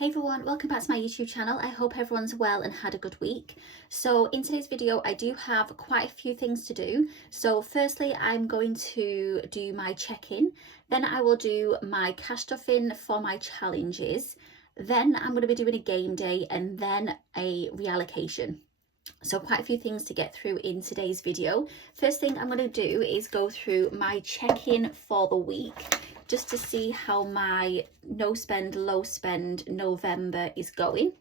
Hey everyone, welcome back to my YouTube channel. I hope everyone's well and had a good week. So in today's video, I do have quite a few things to do. So firstly, I'm going to do my check-in. Then I will do my cash stuffing for my challenges. Then I'm going to be doing a game day and then a reallocation. So quite a few things to get through in today's video. First thing I'm going to do is go through my check-in for the week, just to see how my no spend, low spend November is going.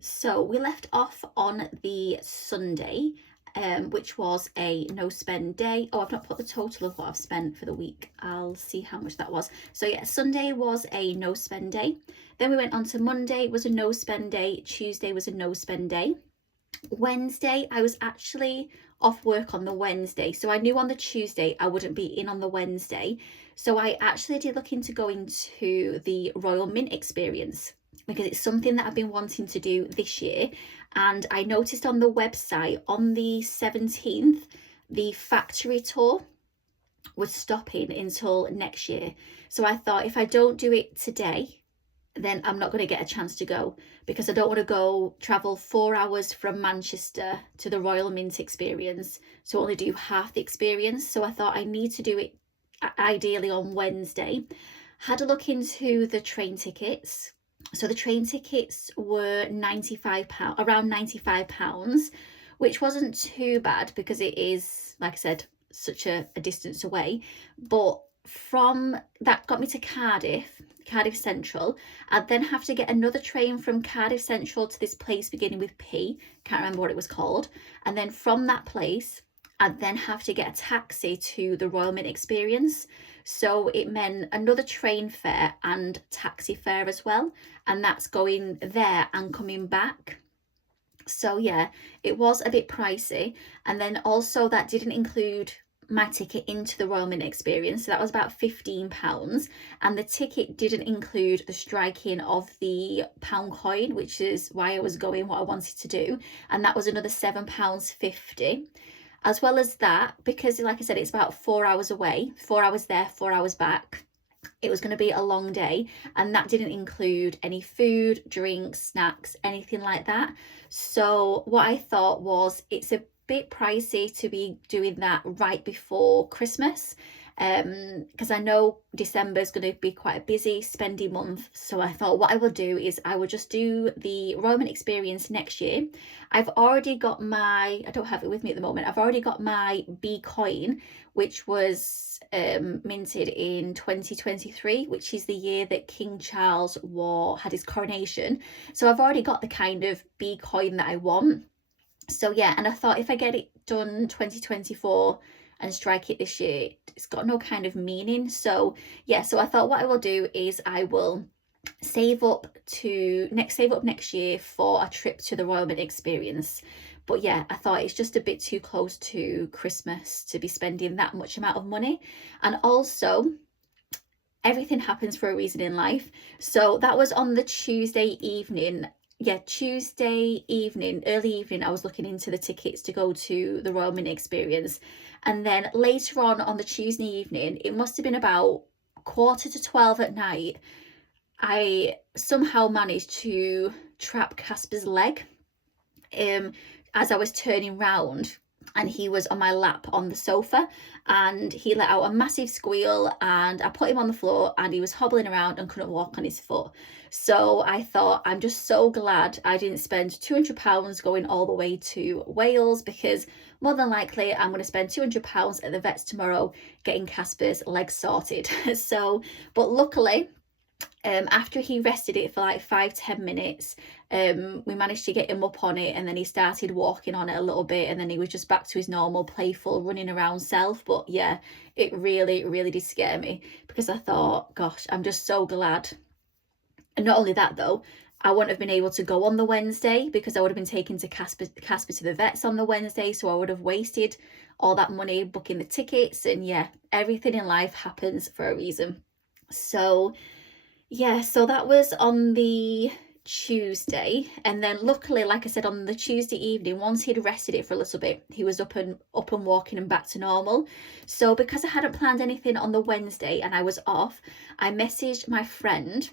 So we left off on the Sunday, which was a no spend day. Oh, I've not put the total of what I've spent for the week. I'll see how much that was. So yeah, Sunday was a no spend day. Then we went on to Monday, was a no spend day. Tuesday was a no spend day. Wednesday, I was actually off work on the Wednesday, so I knew on the Tuesday I wouldn't be in on the Wednesday, so I actually did look into going to the Royal Mint experience because it's something that I've been wanting to do this year. And I noticed on the website on the 17th the factory tour was stopping until next year, so I thought if I don't do it today, then I'm not going to get a chance to go, because I don't want to travel 4 hours from Manchester to the Royal Mint experience, so only do half the experience. So I thought I need to do it ideally on Wednesday. Had a look into the train tickets. So the train tickets were £95, around £95, which wasn't too bad because it is, like I said, such a distance away. But from that got me to Cardiff Central. I'd then have to get another train from Cardiff Central to this place beginning with P, can't remember what it was called, and then from that place I'd then have to get a taxi to the Royal Mint experience. So it meant another train fare and taxi fare as well, and that's going there and coming back. So yeah, it was a bit pricey. And then also that didn't include my ticket into the Royal Mint experience, so that was about £15, and the ticket didn't include the striking of the pound coin, which is why I was going, what I wanted to do, and that was another £7.50. As well as that, because like I said, it's about 4 hours away, 4 hours there, 4 hours back, it was going to be a long day, and that didn't include any food, drinks, snacks, anything like that. So what I thought was, it's a bit pricey to be doing that right before Christmas, because I know December is going to be quite a busy spending month. So I thought what I will do is I will just do the Royal Mint experience next year. I've already got I don't have it with me at the moment, I've already got my B coin, which was minted in 2023, which is the year that King Charles had his coronation. So I've already got the kind of B coin that I want. So yeah, and I thought if I get it done 2024 and strike it this year, it's got no kind of meaning. So yeah, so I thought what I will do is I will save up next year for a trip to the Royal Mint experience. But yeah, I thought it's just a bit too close to Christmas to be spending that much amount of money. And also, everything happens for a reason in life. So that was on the Tuesday evening. Yeah, Tuesday evening, early evening, I was looking into the tickets to go to the Royal Mint experience. And then later on the Tuesday evening, it must have been about 11:45 at night, I somehow managed to trap Casper's leg as I was turning round, and he was on my lap on the sofa, and he let out a massive squeal, and I put him on the floor and he was hobbling around and couldn't walk on his foot. So I thought, I'm just so glad I didn't spend £200 going all the way to Wales, because more than likely I'm going to spend £200 at the vets tomorrow getting Casper's leg sorted. So, but luckily, after he rested it for like 5-10 minutes, we managed to get him up on it, and then he started walking on it a little bit, and then he was just back to his normal playful running around self. But yeah, it really did scare me, because I thought, gosh, I'm just so glad. And not only that though, I wouldn't have been able to go on the Wednesday because I would have been taken to Casper to the vets on the Wednesday, so I would have wasted all that money booking the tickets. And yeah, everything in life happens for a reason. So yeah, so that was on the Tuesday. And then luckily, like I said, on the Tuesday evening, once he'd rested it for a little bit, he was up and walking and back to normal. So because I hadn't planned anything on the Wednesday and I was off, I messaged my friend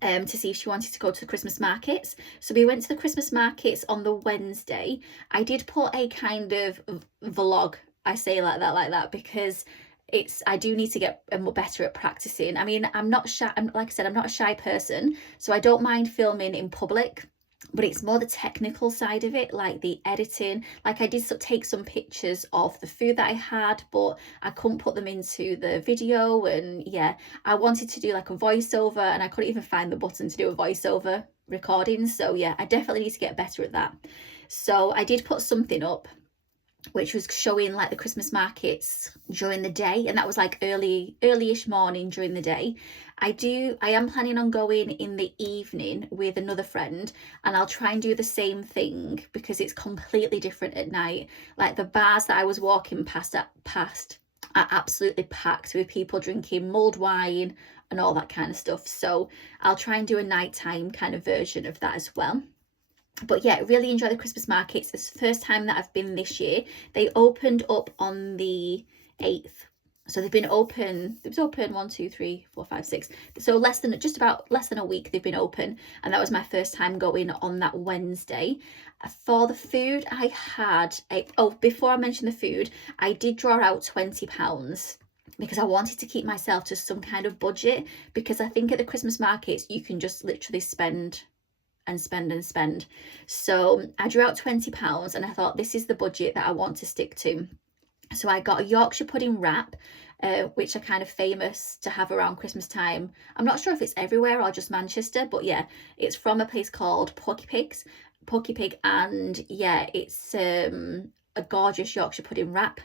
to see if she wanted to go to the Christmas markets. So we went to the Christmas markets on the Wednesday. I did put a kind of vlog, I say like that, because I do need to get better at practicing. I mean, I'm not shy, like I said, I'm not a shy person, so I don't mind filming in public, but it's more the technical side of it, like the editing. Like I did take some pictures of the food that I had, but I couldn't put them into the video. And yeah, I wanted to do like a voiceover and I couldn't even find the button to do a voiceover recording. So yeah, I definitely need to get better at that. So I did put something up which was showing like the Christmas markets during the day, and that was like early-ish morning during the day. I am planning on going in the evening with another friend, and I'll try and do the same thing because it's completely different at night. Like the bars that I was walking past are absolutely packed with people drinking mulled wine and all that kind of stuff. So I'll try and do a nighttime kind of version of that as well. But yeah, really enjoy the Christmas markets. It's the first time that I've been this year. They opened up on the 8th. So they've been open, it was open 1, 2, 3, 4, 5, 6. So just about less than a week they've been open. And that was my first time going on that Wednesday. For the food, I had, before I mention the food, I did draw out £20 because I wanted to keep myself to some kind of budget, because I think at the Christmas markets, you can just literally spend and spend. So I drew out £20 and I thought this is the budget that I want to stick to. So I got a Yorkshire pudding wrap, which are kind of famous to have around Christmas time. I'm not sure if it's everywhere or just Manchester, but yeah, it's from a place called Porky Pig, and yeah, it's a gorgeous Yorkshire pudding wrap.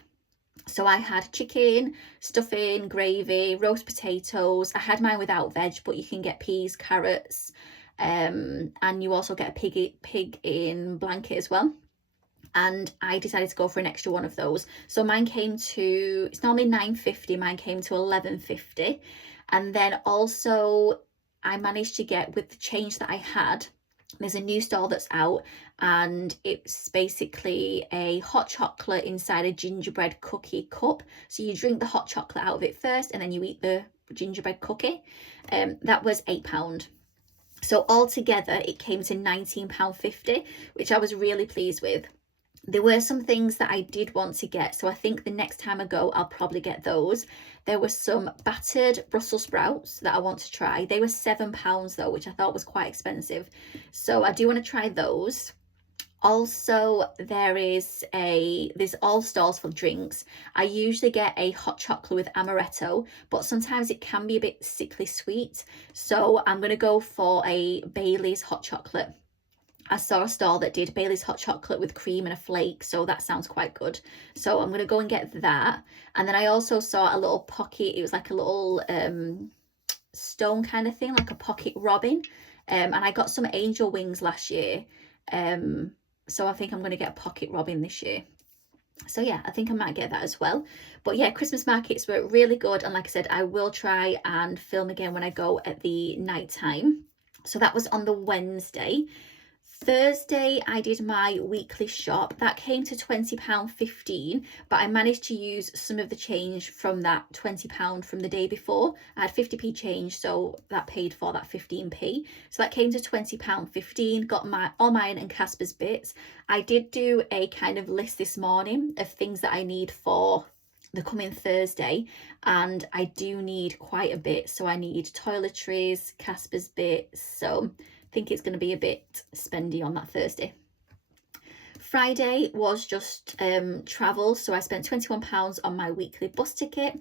So I had chicken, stuffing, gravy, roast potatoes. I had mine without veg, but you can get peas, carrots, and you also get a pig in blanket as well. And I decided to go for an extra one of those. So mine came to, it's normally £9.50, mine came to £11.50. And then also I managed to get, with the change that I had, there's a new stall that's out, and it's basically a hot chocolate inside a gingerbread cookie cup. So you drink the hot chocolate out of it first and then you eat the gingerbread cookie. That was £8. So altogether it came to £19.50, which I was really pleased with. There were some things that I did want to get, so I think the next time I go I'll probably get those. There were some battered Brussels sprouts that I want to try. They were £7 though, which I thought was quite expensive, so I do want to try those. Also, there's all stalls for drinks. I usually get a hot chocolate with amaretto, but sometimes it can be a bit sickly sweet. So I'm going to go for a Bailey's hot chocolate. I saw a stall that did Bailey's hot chocolate with cream and a flake, so that sounds quite good. So I'm going to go and get that. And then I also saw a little pocket, it was like a little stone kind of thing, like a pocket robin. And I got some angel wings last year. So I think I'm going to get a pocket robin this year. So yeah, I think I might get that as well. But yeah, Christmas markets were really good. And like I said, I will try and film again when I go at the night time. So that was on the Wednesday. Thursday, I did my weekly shop. That came to £20.15, but I managed to use some of the change from that £20 from the day before. I had 50p change, so that paid for that 15p. So that came to £20.15, got all mine and Casper's bits. I did do a kind of list this morning of things that I need for the coming Thursday, and I do need quite a bit. So I need toiletries, Casper's bits, so think it's going to be a bit spendy on that Thursday. Friday was just travel, so I spent £21 on my weekly bus ticket.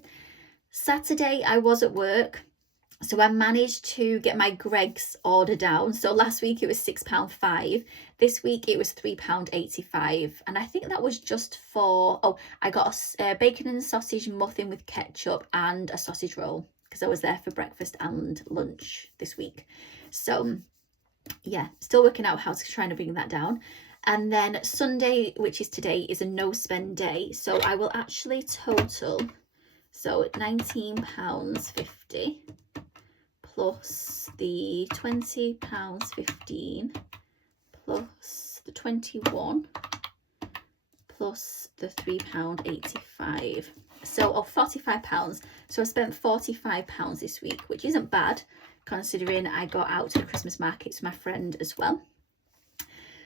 Saturday I was at work, so I managed to get my Greggs order down. So last week it was £6.5, this week it was £3.85, and I think that was just for, I got a bacon and sausage muffin with ketchup and a sausage roll, because I was there for breakfast and lunch this week. So yeah, still working out how to try and bring that down. And then Sunday, which is today, is a no spend day, so I will actually total, so £19.50 plus the £20.15 plus the 21 plus the £3.85, so £45. So I spent £45 this week, which isn't bad. considering I got out to the Christmas markets with my friend as well.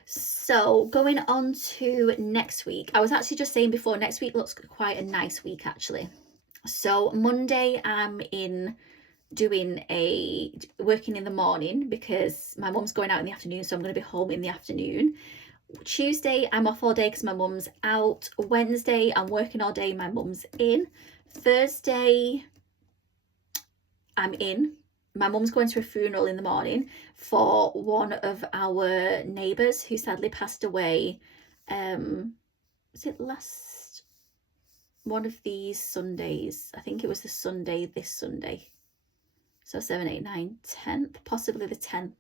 So going on to next week, I was actually just saying before, next week looks quite a nice week actually. So Monday I'm working in the morning because my mum's going out in the afternoon, so I'm going to be home in the afternoon. Tuesday I'm off all day because my mum's out. Wednesday I'm working all day, my mum's in. Thursday I'm in. My mum's going to a funeral in the morning for one of our neighbours who sadly passed away. Was it last one of these Sundays? I think it was this Sunday. So 7, 8, 9, 10th, possibly the 10th.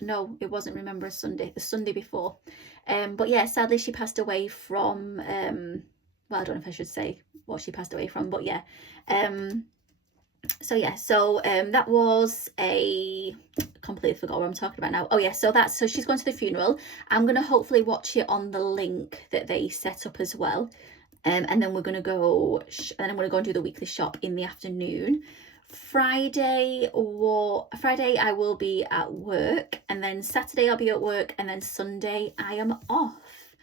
No, it wasn't Remember a Sunday, the Sunday before. But yeah, sadly she passed away from, well, I don't know if I should say what she passed away from, but yeah. So that was completely forgot what I'm talking about now. Oh yeah, so she's going to the funeral. I'm going to hopefully watch it on the link that they set up as well. And then we're going to go, and I'm going to go and do the weekly shop in the afternoon. Friday I will be at work, and then Saturday I'll be at work, and then Sunday I am off.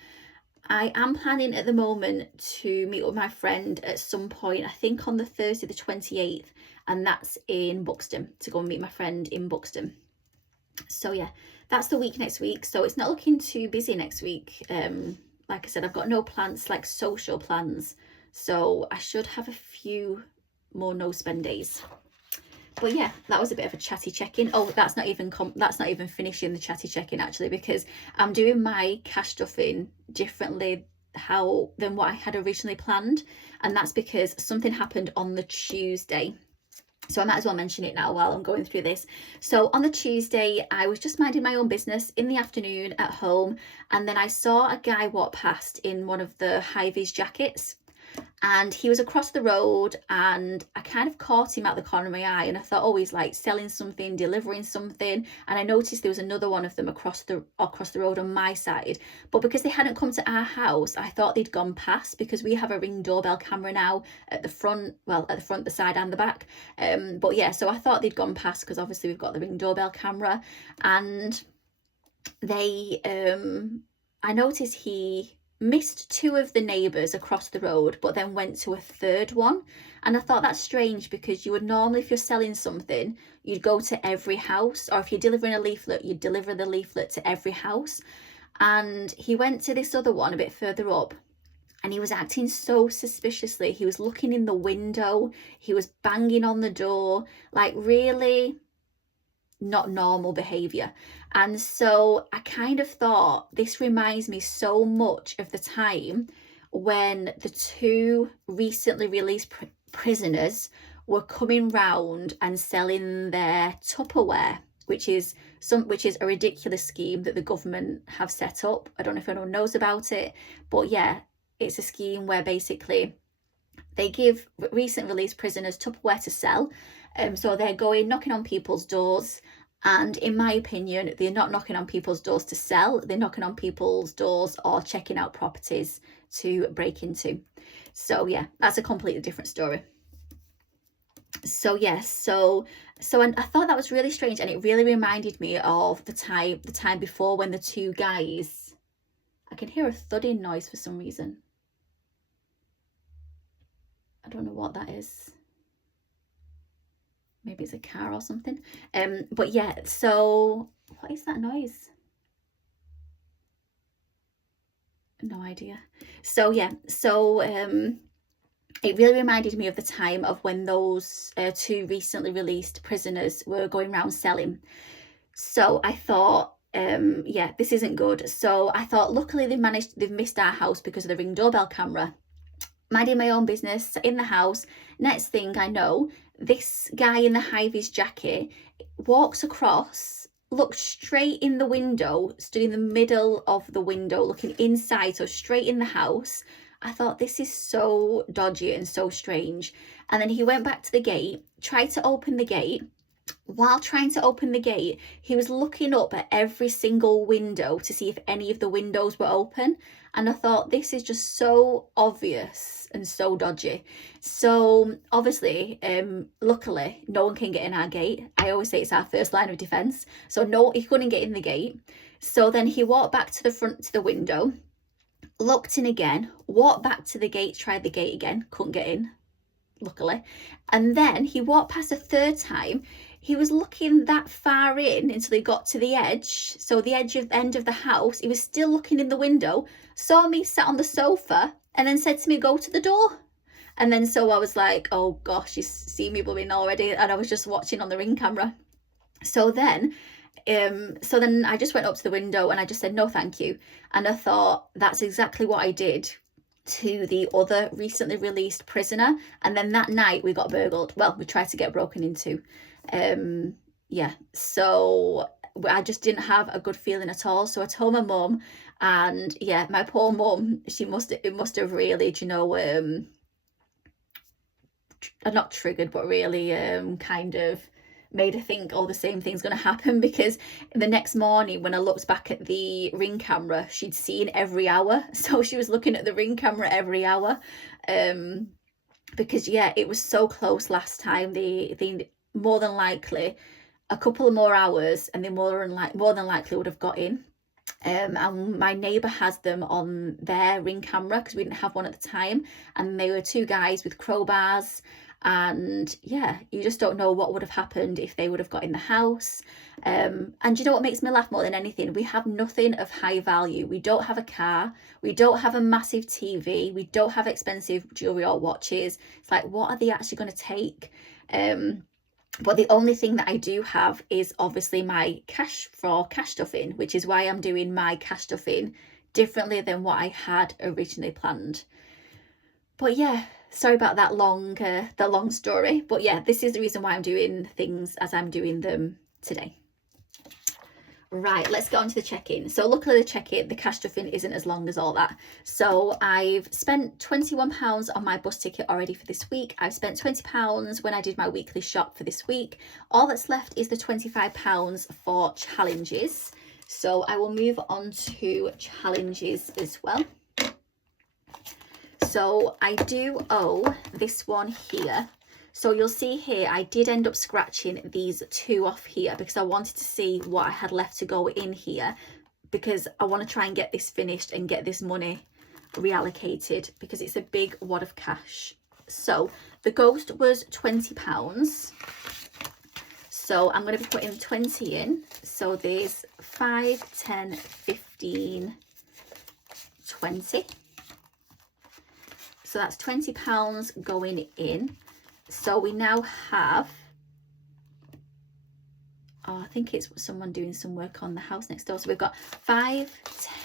I am planning at the moment to meet with my friend at some point, I think on the Thursday the 28th, and that's in Buxton, to go and meet my friend in Buxton. So yeah, that's the week next week. So it's not looking too busy next week. Like I said, I've got no plans, like social plans, so I should have a few more no spend days. But yeah, that was a bit of a chatty check-in. Oh, that's not even finishing the chatty check-in actually, because I'm doing my cash stuffing differently than what I had originally planned, and that's because something happened on the Tuesday. So I might as well mention it now while I'm going through this. So on the Tuesday, I was just minding my own business in the afternoon at home, and then I saw a guy walk past in one of the high-vis jackets, and he was across the road, and I kind of caught him at the corner of my eye, and I thought, oh, he's like selling something, delivering something. And I noticed there was another one of them across the road on my side, but because they hadn't come to our house, I thought they'd gone past, because we have a Ring doorbell camera now at the front, the side and the back. But yeah, so I thought they'd gone past because obviously we've got the Ring doorbell camera. And they I noticed he missed two of the neighbours across the road, but then went to a third one. And I thought that's strange, because you would normally, if you're selling something, you'd go to every house, or if you're delivering a leaflet, you'd deliver the leaflet to every house. And he went to this other one a bit further up, and he was acting so suspiciously. He was looking in the window, he was banging on the door, like really not normal behaviour. And so I kind of thought, this reminds me so much of the time when the two recently released prisoners were coming round and selling their Tupperware, which is a ridiculous scheme that the government have set up. I don't know if anyone knows about it, but yeah, it's a scheme where basically they give recent released prisoners Tupperware to sell. So they're going knocking on people's doors, and in my opinion, they're not knocking on people's doors to sell, they're knocking on people's doors or checking out properties to break into. So yeah, that's a completely different story. So yes, so I thought that was really strange, and it really reminded me of the time before when the two guys, I can hear a thudding noise for some reason. I don't know what that is. Maybe it's a car or something. But yeah, so what is that noise? No idea. So yeah, so it really reminded me of the time of when those two recently released prisoners were going around selling. So I thought, yeah, this isn't good. So I thought, luckily they've missed our house because of the Ring doorbell camera. Minding my own business in the house. Next thing I know, this guy in the high-vis jacket walks across, looks straight in the window, stood in the middle of the window, looking inside, so straight in the house. I thought, this is so dodgy and so strange. And then he went back to the gate, tried to open the gate, while trying to open the gate, he was looking up at every single window to see if any of the windows were open. And I thought, this is just so obvious and so dodgy. So obviously, luckily, no one can get in our gate. I always say it's our first line of defense. So no, he couldn't get in the gate. So then he walked back to the front to the window, looked in again, walked back to the gate, tried the gate again, couldn't get in, luckily. And then he walked past a third time. He was looking that far in until he got to the edge. So the end of the house, he was still looking in the window, saw me sat on the sofa, and then said to me, go to the door. And then so I was like, oh gosh, you see me blooming already. And I was just watching on the Ring camera. So then I just went up to the window and I just said, no, thank you. And I thought, that's exactly what I did to the other recently released prisoner. And then that night we got burgled. Well, we tried to get broken into. Yeah, so I just didn't have a good feeling at all. So I told my mum, and yeah, my poor mum, it must have really, you know, not triggered, but really kind of made her think, oh, the same thing's going to happen, because the next morning when I looked back at the Ring camera, she'd seen every hour. So she was looking at the Ring camera every hour, because yeah, it was so close last time. They more than likely a couple of more hours and they more than likely would have got in. And my neighbour has them on their Ring camera because we didn't have one at the time, and they were two guys with crowbars. And yeah, you just don't know what would have happened if they would have got in the house. And you know what makes me laugh more than anything? We have nothing of high value. We don't have a car, we don't have a massive TV, we don't have expensive jewellery or watches. It's like, what are they actually going to take? But the only thing that I do have is obviously my cash stuffing, which is why I'm doing my cash stuffing differently than what I had originally planned. But yeah, sorry about that the long story. But yeah, this is the reason why I'm doing things as I'm doing them today. Right, let's get on to the check-in. So luckily the cash stuffing isn't as long as all that. So I've spent £21 on my bus ticket already for this week. I've spent £20 when I did my weekly shop for this week. All that's left is the £25 for challenges. So I will move on to challenges as well. So I do owe this one here. So you'll see here, I did end up scratching these two off here because I wanted to see what I had left to go in here, because I want to try and get this finished and get this money reallocated because it's a big wad of cash. So the ghost was £20. So I'm going to be putting 20 in. So there's 5, 10, 15, 20. So that's £20 going in. So we now have, I think it's someone doing some work on the house next door. So we've got 5,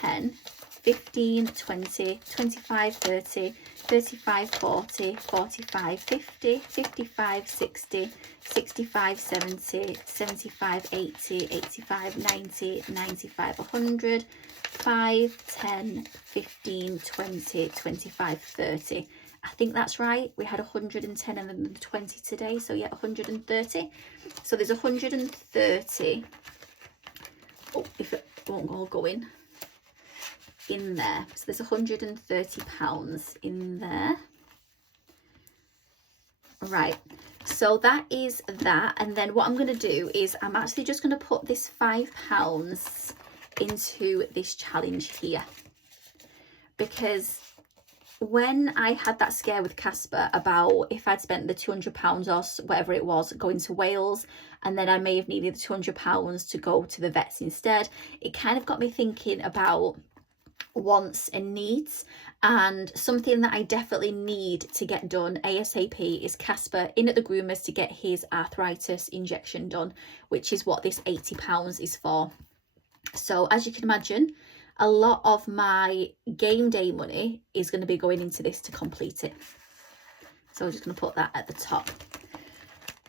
10, 15, 20, 25, 30, 35, 40, 45, 50, 55, 60, 65, 70, 75, 80, 85, 90, 95, 100, 5, 10, 15, 20, 25, 30. I think that's right. We had 110 and then 20 today. So yeah, 130. So there's 130. Oh, if it won't all go in there. So there's £130 in there. Right. So that is that. And then what I'm going to do is I'm actually just going to put this £5 into this challenge here, because when I had that scare with Casper about if I'd spent the £200 or whatever it was going to Wales, and then I may have needed the £200 to go to the vets instead, it kind of got me thinking about wants and needs. And something that I definitely need to get done ASAP is Casper in at the groomers to get his arthritis injection done, which is what this £80 is for. So as you can imagine, a lot of my game day money is going to be going into this to complete it. So I'm just going to put that at the top.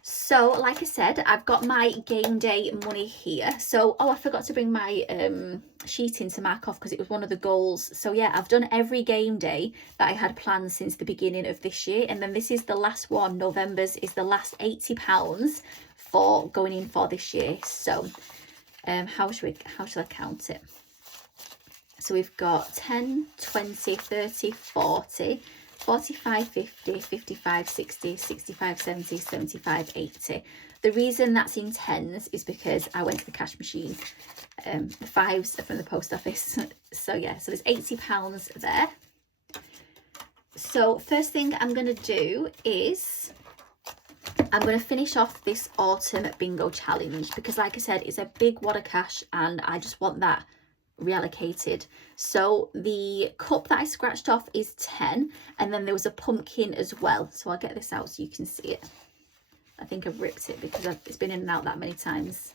So like I said, I've got my game day money here. So, oh, I forgot to bring my sheet in to mark off because it was one of the goals. So yeah, I've done every game day that I had planned since the beginning of this year. And then this is the last one. November's is the last £80 for going in for this year. So how shall I count it? So we've got 10, 20, 30, 40, 45, 50, 55, 60, 65, 70, 75, 80. The reason that's in tens is because I went to the cash machine. The fives are from the post office. So yeah, so there's £80 there. So first thing I'm going to do is I'm going to finish off this autumn bingo challenge, because like I said, it's a big wad of cash and I just want that reallocated. So the cup that I scratched off is 10, and then there was a pumpkin as well. So I'll get this out so you can see it. I think I've ripped it because it's been in and out that many times.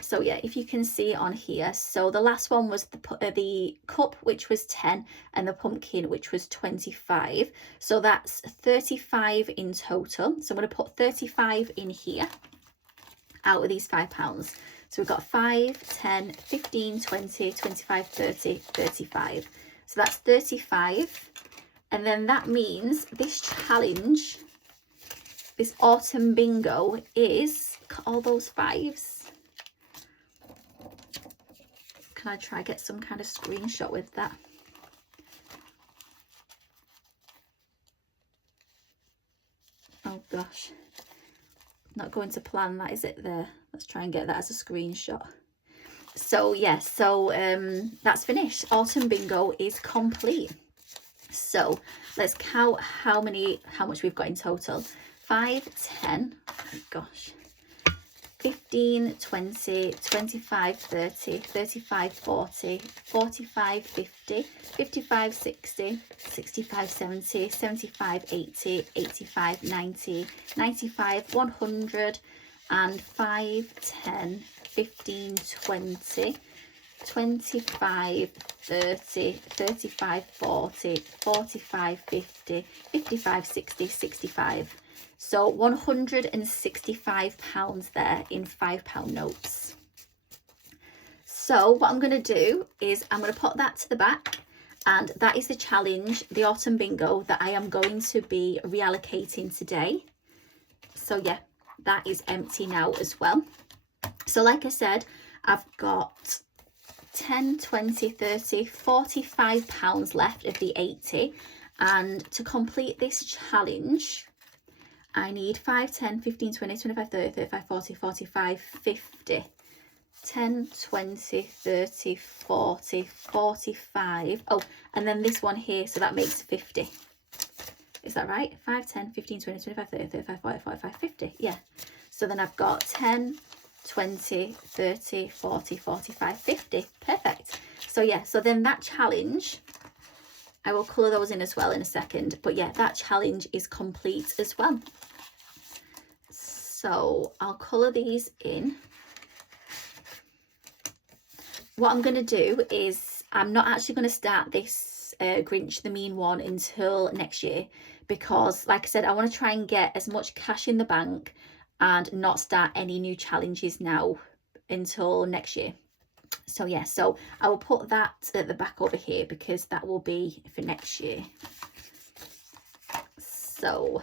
So yeah, if you can see it on here. So the last one was the cup, which was 10, and the pumpkin, which was 25. So that's 35 in total. So I'm going to put 35 in here out of these £5. So we've got 5, 10, 15, 20, 25, 30, 35. So that's 35. And then that means this challenge, this autumn bingo, is all those fives. Can I try get some kind of screenshot with that? Oh gosh, not going to plan that, is it? There, let's try and get that as a screenshot. So yeah, so that's finished. Autumn bingo is complete. So let's count how much we've got in total. 5, 10, oh gosh, 15, 20, 25, 30, 35, 40, 45, 50, 55, 60, 65, 70, 75, 80, 85, 90, 95, 100, and 5, 10, 15, 20, 25, 30, 35, 40, 45, 50, 55, 60, 65. So £165 there in £5 notes. So what I'm going to do is I'm going to put that to the back, and that is the challenge, the autumn bingo, that I am going to be reallocating today. So yeah, that is empty now as well. So like I said, I've got 10, 20, 30, £45 left of the 80, and to complete this challenge I need 5, 10, 15, 20, 25, 30, 35, 40, 45, 50. 10, 20, 30, 40, 45. Oh, and then this one here, so that makes 50. Is that right? 5, 10, 15, 20, 25, 30, 35, 40, 45, 50. Yeah. So then I've got 10, 20, 30, 40, 45, 50. Perfect. So yeah, so then that challenge, I will colour those in as well in a second. But yeah, that challenge is complete as well. So I'll colour these in. What I'm going to do is I'm not actually going to start this Grinch the Mean one until next year, because like I said, I want to try and get as much cash in the bank and not start any new challenges now until next year. So yeah, so I will put that at the back over here because that will be for next year. So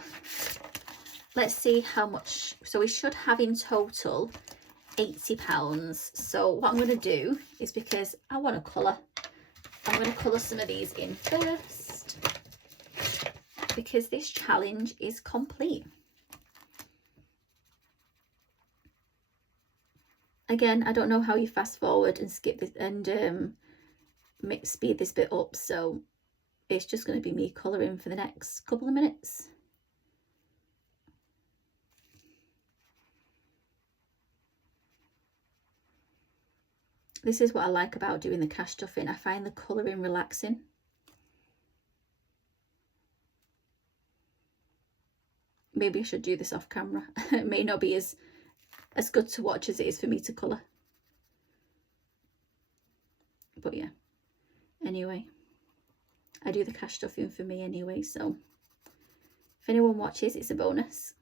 let's see how much. So we should have in total £80. So what I'm going to do is, because I want to colour, I'm going to colour some of these in first, because this challenge is complete. Again, I don't know how you fast forward and skip this and speed this bit up, so it's just going to be me colouring for the next couple of minutes. This is what I like about doing the cash stuffing. I find the colouring relaxing. Maybe I should do this off camera. It may not be as good to watch as it is for me to colour. But yeah, anyway, I do the cash stuffing for me anyway, so if anyone watches, it's a bonus.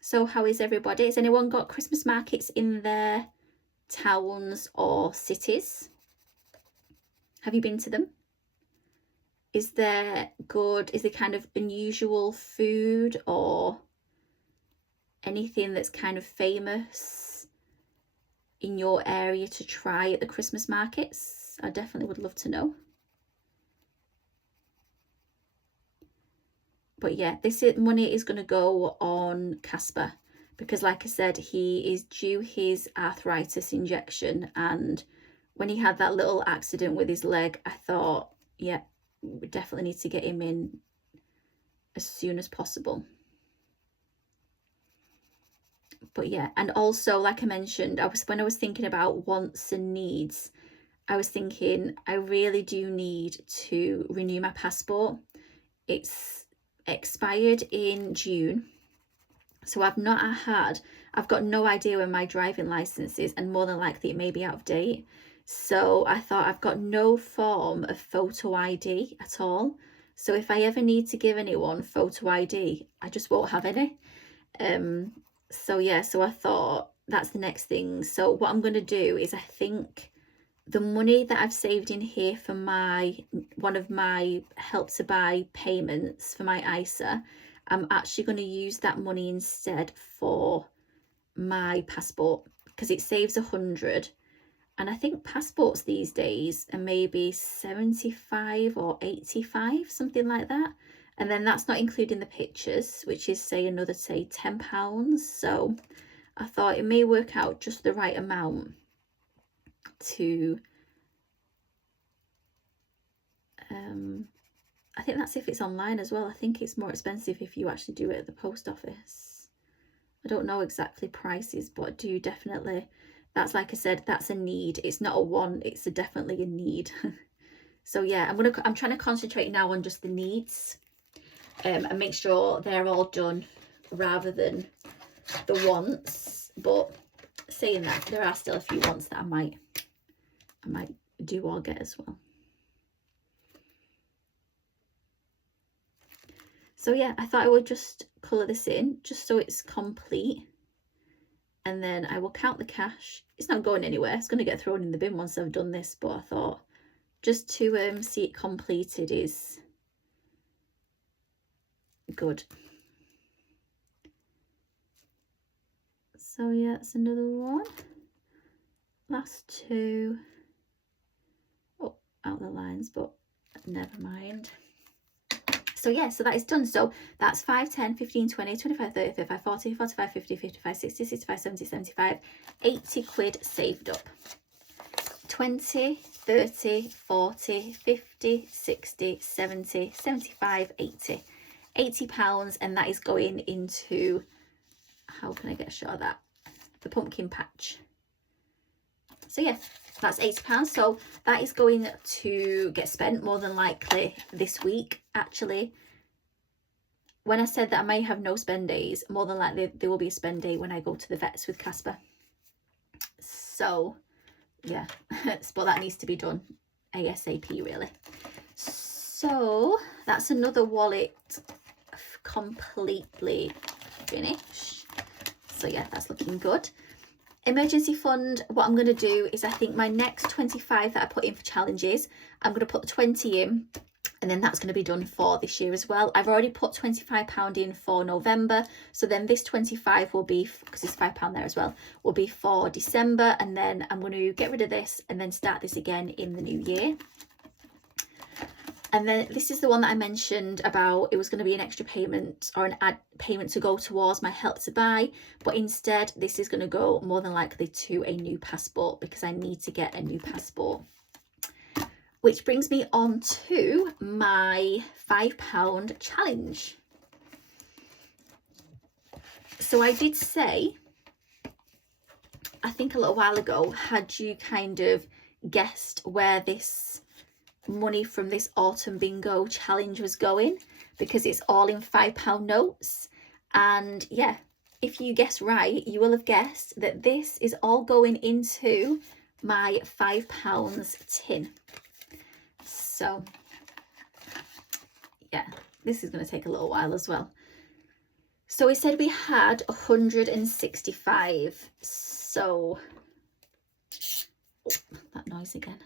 So how is everybody? Has anyone got Christmas markets in their towns or cities? Have you been to them? Is there kind of unusual food or anything that's kind of famous in your area to try at the Christmas markets? I definitely would love to know. But yeah, money is going to go on Casper, because like I said, he is due his arthritis injection, and when he had that little accident with his leg, I thought, yeah, we definitely need to get him in as soon as possible. But yeah, and also, like I mentioned, when I was thinking about wants and needs, I was thinking I really do need to renew my passport. It's expired in June, so I've got no idea when my driving license is, and more than likely it may be out of date. So I thought, I've got no form of photo ID at all, so if I ever need to give anyone photo ID, I just won't have any. So yeah, so I thought that's the next thing. So what I'm going to do is, I think the money that I've saved in here for one of my Help to Buy payments for my ISA, I'm actually going to use that money instead for my passport, because it saves 100, and I think passports these days are maybe 75 or 85, something like that. And then that's not including the pictures, which is another £10. So I thought it may work out just the right amount to I think that's if it's online as well. I think it's more expensive if you actually do it at the post office. I don't know exactly prices, but I do definitely, that's, like I said, that's a need. It's not a want, it's definitely a need. So yeah, I'm trying to concentrate now on just the needs, and make sure they're all done rather than the wants. But saying that, there are still a few wants that I might do or get as well. So yeah, I thought I would just colour this in just so it's complete, and then I will count the cash. It's not going anywhere, it's going to get thrown in the bin once I've done this, but I thought just to see it completed is good. So yeah, it's another one. Last two. Oh, out the lines, but never mind. So yeah, so that is done. So that's 5, 10, 15, 20, 25, 30, 35, 40, 45, 50, 55, 60, 65, 70, 75, 80 quid saved up. 20, 30, 40, 50, 60, 70, 75, 80. £80, and that is going into, how can I get a shot of that? The pumpkin patch. So yeah, that's £80. So that is going to get spent more than likely this week. Actually, when I said that I may have no spend days, more than likely there will be a spend day when I go to the vets with Casper. So yeah, but that needs to be done ASAP really. So that's another wallet completely finished. So yeah, that's looking good. Emergency fund, what I'm going to do is, I think my next 25 that I put in for challenges, I'm going to put the 20 in, and then that's going to be done for this year as well. I've already put £25 in for November, so then this 25 will be, because there's £5 there as well, will be for December, and then I'm going to get rid of this and then start this again in the new year. And then this is the one that I mentioned about, it was going to be an extra payment or an add payment to go towards my Help to Buy, but instead this is going to go more than likely to a new passport, because I need to get a new passport. Which brings me on to my £5 challenge. So I did say, I think a little while ago, had you kind of guessed where this money from this autumn bingo challenge was going, because it's all in £5 notes. And yeah, if you guess right, you will have guessed that this is all going into my £5 tin. So yeah, this is going to take a little while as well. So we said we had 165. So oh, that noise again.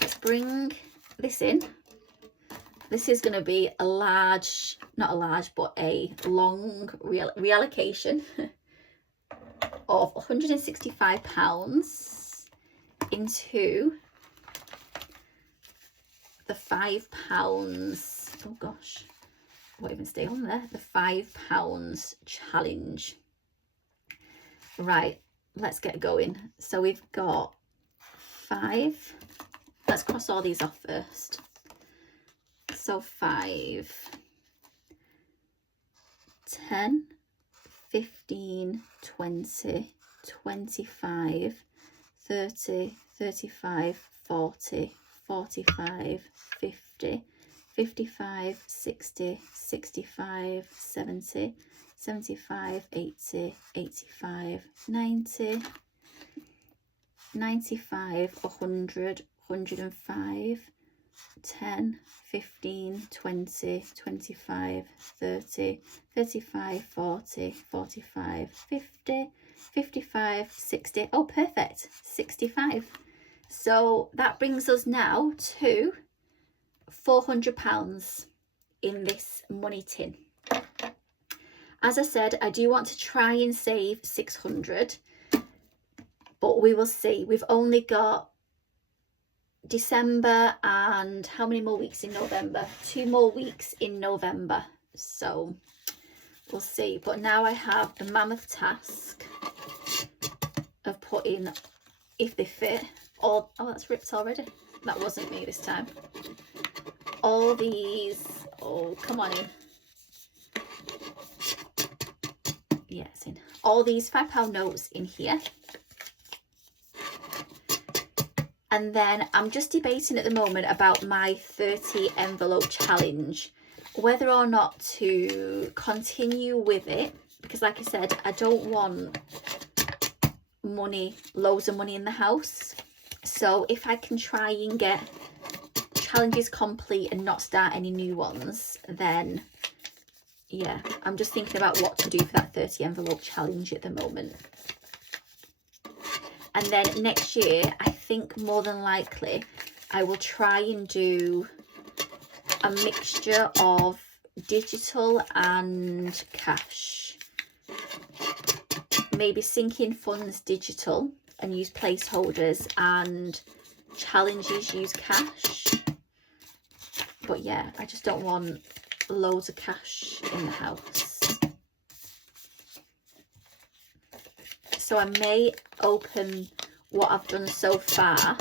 Let's bring this in. this is going to be a large, not a large, but a long reallocation of £165 into the £5. Oh gosh, I won't even stay on there. The £5 challenge. Right, let's get going. So we've got 5. Let's cross all these off first. So 5, 10, 15, 20, 25, 30, 35, 40, 45, 50, 55, 60, 65, 70, 75, 80, 85, 90, 95, 100, 105, 10, 15, 20, 25, 30, 35, 40, 45, 50, 55, 60. Oh, perfect. 65. So that brings us now to £400 in this money tin. As I said, I do want to try and save 600, but we will see. We've only got December and how many more weeks in November? 2 more weeks in November, so we'll see. But now I have the mammoth task of putting, if they fit, all, oh, that's ripped already. That wasn't me this time. All these, oh, come on in. Yeah, it's in. All these £5 notes in here. And then I'm just debating at the moment about my 30 envelope challenge, whether or not to continue with it, because like I said, I don't want money, loads of money in the house. So if I can try and get challenges complete and not start any new ones, then yeah, I'm just thinking about what to do for that 30 envelope challenge at the moment. And then next year, I think more than likely, I will try and do a mixture of digital and cash. Maybe sinking funds digital and use placeholders, and challenges use cash. But yeah, I just don't want loads of cash in the house. So I may open what I've done so far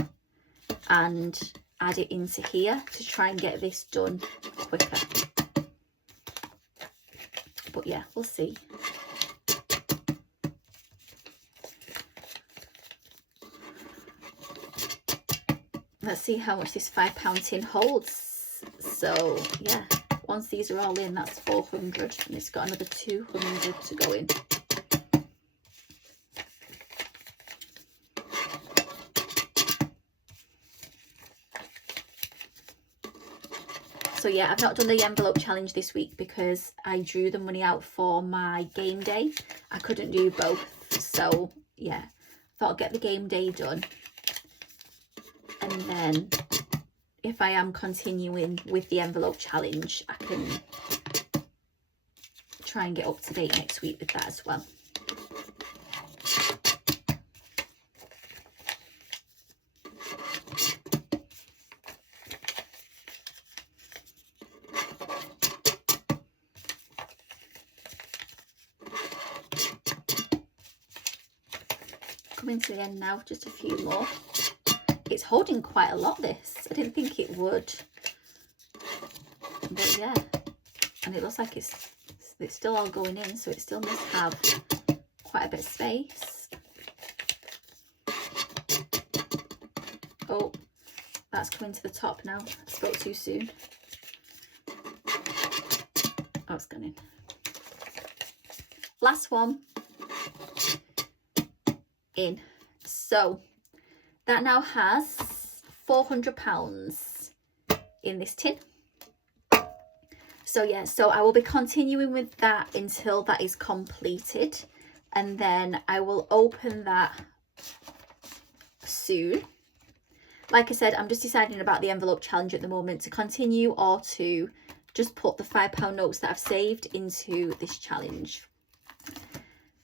and add it into here to try and get this done quicker. But yeah, we'll see. Let's see how much this £5 tin holds. So yeah, once these are all in, that's 400, and it's got another 200 to go in. So yeah, I've not done the envelope challenge this week because I drew the money out for my game day. I couldn't do both. So yeah, thought I'd get the game day done. And then if I am continuing with the envelope challenge, I can try and get up to date next week with that as well. Coming to the end now, just a few more. It's holding quite a lot, this. I didn't think it would, but yeah, and it looks like it's still all going in, so it still must have quite a bit of space. Oh, that's coming to the top now. I spoke too soon. Oh, it's gone in. Last one. In. So that now has £400 in this tin. So yeah, so I will be continuing with that until that is completed, and then I will open that soon. like I said, I'm just deciding about the envelope challenge at the moment, to continue or to just put the £5 notes that I've saved into this challenge.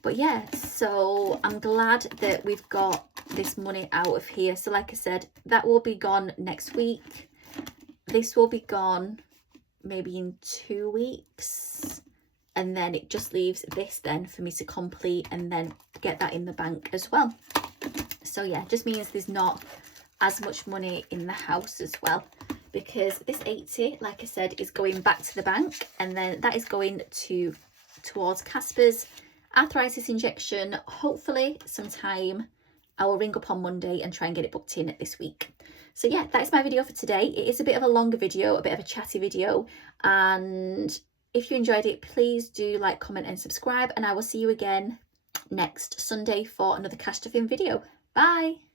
But yeah, so I'm glad that we've got this money out of here. So like I said, that will be gone next week. This will be gone maybe in 2 weeks. And then it just leaves this then for me to complete and then get that in the bank as well. So yeah, just means there's not as much money in the house as well, because this 80, like I said, is going back to the bank, and then that is going towards Casper's arthritis injection. Hopefully sometime I will ring up on Monday and try and get it booked in this week. So yeah, that is my video for today. It is a bit of a longer video, a bit of a chatty video, and if you enjoyed it, please do like, comment and subscribe, and I will see you again next Sunday for another cash stuffing video. Bye.